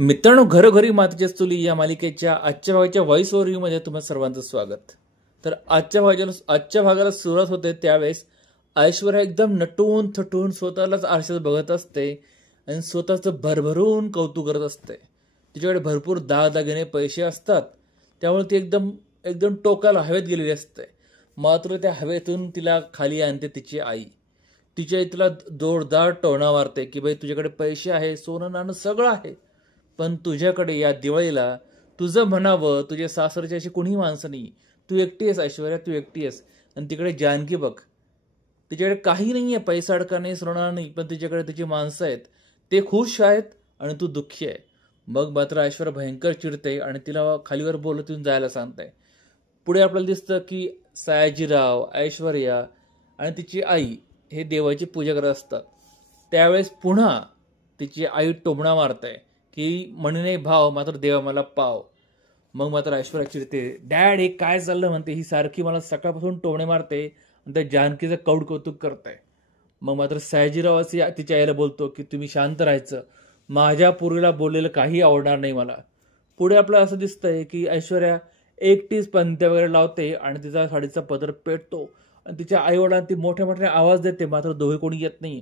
मित्रांनो, घरोघरी मातीच्या चुली या मालिकेच्या आजच्या भागाच्या व्हॉइस ओव्हर मध्ये तुम्हा सर्वांचं स्वागत. तर आजच्या भागाला सुरुवात होते त्यावेळेस ऐश्वर्या एकदम नटून थटून स्वतःलाच आरशात बघत असते आणि स्वतःचं भरभरून कौतुक करत असते. तिच्याकडे भरपूर दागिने पैसे असतात, त्यामुळे ती एकदम एकदम टोकाला हवेत गेलेली असते. मात्र त्या हवेतून तिला खाली आणते तिची आई. तिची आई तिला जोरदार टोणा मारते की बाई, तुझ्याकडे पैसे आहे, सोनं नाणं सगळं आहे, पण तुझ्याकडे या दिवाळीला तुझं म्हणावं तुझ्या सासरची अशी कोणीही माणसं नाही. तू एकटी आहेस ऐश्वर्या, तू एकटी आहेस. आणि तिकडे जानकी बघ, तिच्याकडे काही नाही आहे, पैसा अडका नाही, सोडणार नाही, पण तिच्याकडे तिची माणसं आहेत, ते खुश आहेत आणि तू दुःखी आहे. मग मात्र ऐश्वर्या भयंकर चिडते आणि तिला खालीवर बोलत येऊन जायला सांगते. पुढे आपल्याला दिसतं की सयाजीराव, ऐश्वर्या आणि तिची आई हे देवाची पूजा करत असतात. त्यावेळेस पुन्हा तिची आई टोमणा मारते की म्हणणे भाव मात्र देवा मला पाव. मग मात्र ऐश्वर्या चिडते, डॅड हे काय चाललं म्हणते, ही सारखी मला सकाळपासून टोमणे मारते आणि त्या जानकीचं कौतुक करते. मग मात्र सयाजीराव असे तिच्या आईला बोलतो की तुम्ही शांत राहायचं, माझ्या पोरीला बोललेलं काही आवडणार नाही मला. पुढे आपलं असं दिसतंय की ऐश्वर्या एकटीच पंत्या वगैरे लावते आणि तिचा साडीचा पदर पेटतो आणि तिच्या आईवडिलांना ती मोठ्या मोठ्या आवाज देते, मात्र दोघे कोणी येत नाही.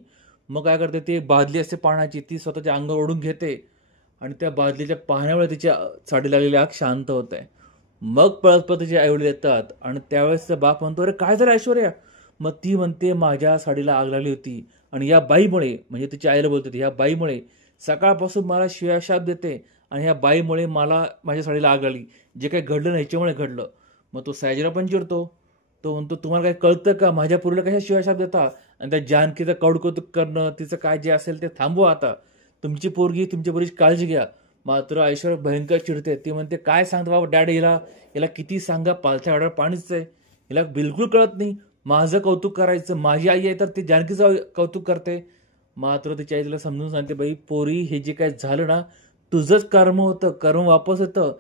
मग काय करते, ती बादली असते पाण्याची, ती स्वतःच्या अंगावर ओढून घेते आणि त्या बादलीच्या पाण्यामुळे तिच्या साडी लागलेली आग शांत होत आहे. मग पळत पळत तिचे आईवडील येतात आणि त्यावेळेस बाप म्हणतो, अरे काय झालं ऐश्वर्या? मग ती म्हणते, माझ्या साडीला आग लागली होती आणि या बाईमुळे, म्हणजे तिच्या आईला बोलते, ह्या बाईमुळे सकाळपासून मला शिव्याशाप देते आणि ह्या बाईमुळे मला माझ्या साडीला आग लागली, जे काही घडलं नाही ह्याच्यामुळे घडलं. मग तो सयाजीराव पण चिडतो, तो म्हणतो, तुम्हाला काय कळतं का, माझ्या पुरीला कशा शिव्याशाप देता आणि त्या जानकीचं कौतुक करणं, तिचं काय जे असेल ते थांबवा, आता तुमची तुमच्या पोरीची काळजी घ्या. मात्र ऐश्वर्या भयंकर चिडते, ती म्हणते, काय सांगतो बाबा डॅड, हिला किती सांगा, पालथ्या वाड्यावर पाणीच आहे, हिला बिलकुल कळत नाही माझं कौतुक करायचं. माझी आई आहे तर ती जानकीचं कौतुक करते. मात्र तिच्या आई तिला समजून सांगते, बाई पोरी, हे जे काय झालं ना, तुझंच कर्म होतं, कर्म वापस येतं,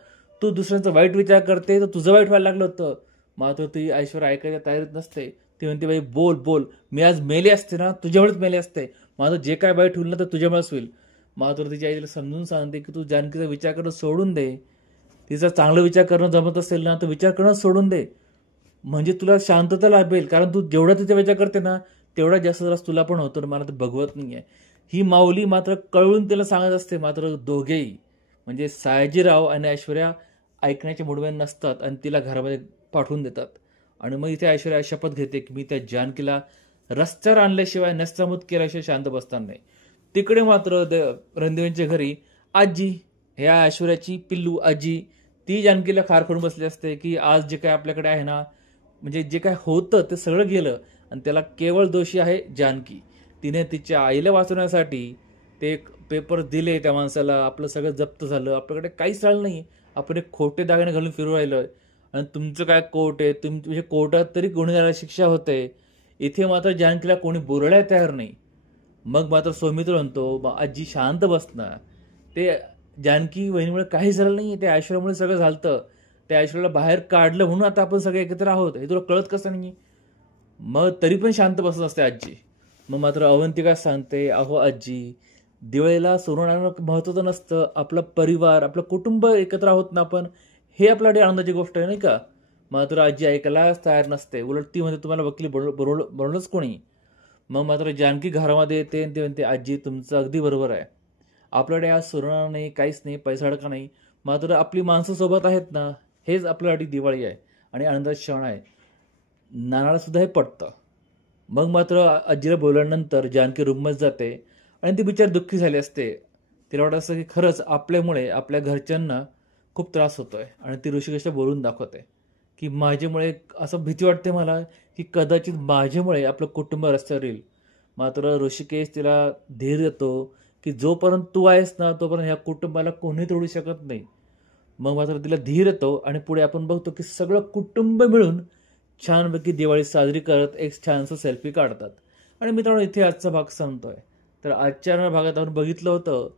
तू दुसऱ्यांचा वाईट विचार करते तर तुझं वाईट व्हायला लागलं होतं. मात्र ती ऐश्वर्या ऐकायच्या तयारीत नसते. ती म्हणते, बाई बोल बोल, मी आज मेले असते ना तुझ्यामुळेच मेले असते, माझं जे काय वाईट होईल ना तर तुझ्यामुळेच होईल. मात्र तिच्या आईला समजून सांगते की तू जानकीचा विचार करणं सोडून दे, तिचा चांगला विचार करणं जमत असेल ना तर विचार करणं सोडून दे, म्हणजे तुला शांतता लाभेल. कारण तू जेवढा तिचा विचार करते ना तेवढा जास्त त्रास तुला पण होतो, मला तर बघवत नाही आहे. ही माऊली मात्र कळून तिला सांगत असते, मात्र दोघेही म्हणजे सयाजीराव आणि ऐश्वर्या ऐकण्याच्या मूडमध्ये नसतात आणि तिला घरामध्ये पाठवून देतात. आणि मग इथे ऐश्वर्या शपथ घेते की मी त्या जानकीला रस्त्यावर आणल्याशिवाय, नस्तामूत केल्याशिवाय शांत बसणार नाही. तिकडे मात्र रणदेवींच्या घरी आजी, ह्या ऐश्वर्याची पिल्लू आजी, ती जानकीला खार करून बसली असते की आज जे काय आपल्याकडे आहे ना, म्हणजे जे काय होतं ते सगळं गेलं आणि त्याला केवळ दोषी आहे जानकी. तिने तिच्या आईला वाचवण्यासाठी ते पेपर दिले त्या माणसाला, आपलं सगळं जप्त झालं, आपल्याकडे काहीच राहिलं नाही, आपण एक खोटे दागिने घालून फिरू राहिलोय आणि तुमचं काय कोर्ट आहे, तुमच्या कोर्टात तरी गुन्हेगाराला शिक्षा होते, इथे मात्र जानकीला कोणी बोलायला तयार नाही. मग मात्र सौमित्र म्हणतो, आजी शांत बसणार, ते जानकी वहिनीमुळे काही झालं नाही, ते ऐश्वर्यामुळे सगळं झालं, त्या ऐश्वर्याला बाहेर काढलं म्हणून आता आपण सगळे एकत्र आहोत, हे तुला कळत कसं नाही? मग तरी पण शांत बसत असते आजी. मग मात्र अवंतिका सांगते, अहो आजी, दिवाळीला सोनं महत्त्वाचं नसतं, आपला परिवार, आपलं कुटुंब एकत्र आहोत ना आपण, हे आपल्यासाठी आनंदाची गोष्ट आहे नाही का? मात्र आजी ऐकायलाच तयार नसते, उलट ती म्हणते, तुम्हाला वकील बनवलंच कोणी? मग मात्र जानकी घरामध्ये येते आणि ते म्हणते, आजी तुमचं अगदी बरोबर आहे, आपल्याकडे आज सोनं नाही, काहीच नाही, पैसा अडका नाही, मात्र आपली माणसं सोबत आहेत ना, हेच आपल्यासाठी दिवाळी आहे आणि आनंदाचा क्षण आहे. नानाला सुद्धा हे पटतं. मग मात्र आजीला बोलल्यानंतर जानकी रूममध्ये जाते आणि ती बिचारी दुःखी झाली असते. तिला वाटत असतं की खरंच आपल्यामुळे आपल्या घरच्यांना खूप त्रास होतोय आणि ती ऋषिकेशला बोलून दाखवते की माझ्यामुळे, असं भीती वाटते मला की कदाचित माझ्यामुळे आपलं कुटुंब रस्त्यावर येईल. मात्र ऋषिकेश तिला धीर देतो की जोपर्यंत तू आहेस ना तोपर्यंत ह्या कुटुंबाला कोणी तोडू शकत नाही. मग मात्र तिला धीर येतो आणि पुढे आपण बघतो की सगळं कुटुंब मिळून छानपैकी दिवाळी साजरी करत एक छानसं सेल्फी काढतात. आणि मित्रांनो, इथे आजचा भाग संपतोय. तर आजच्या भागात आपण बघितलं होतं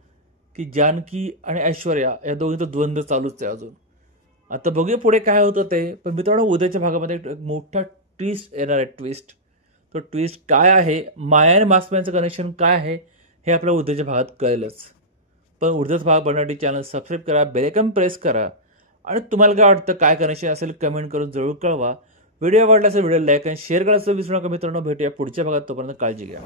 की जानकी आणि ऐश्वर्या या दोघींचं द्वंद्व चालूच आहे अजून. आता बघूया पुढे काय होतं ते. पण मित्रांनो, उद्याच्या भागामध्ये एक मोठा ट्विस्ट येणार आहे. तो ट्विस्ट काय आहे, माया आणि मास्कमॅनचं कनेक्शन काय आहे, हे आपल्या उद्याच्या भागात कळेलच. पण उर्धत भाग बनवण्यासाठी चॅनल सबस्क्राईब करा, बेल आयकॉन प्रेस करा आणि तुम्हाला काय वाटतं, काय करायचे असेल कमेंट करून जरूर कळवा. व्हिडिओ आवडला असेल व्हिडिओ लाईक आणि शेअर करायचं विसरू नका मित्रांनो. भेटूया पुढच्या भागात, तोपर्यंत काळजी घ्या.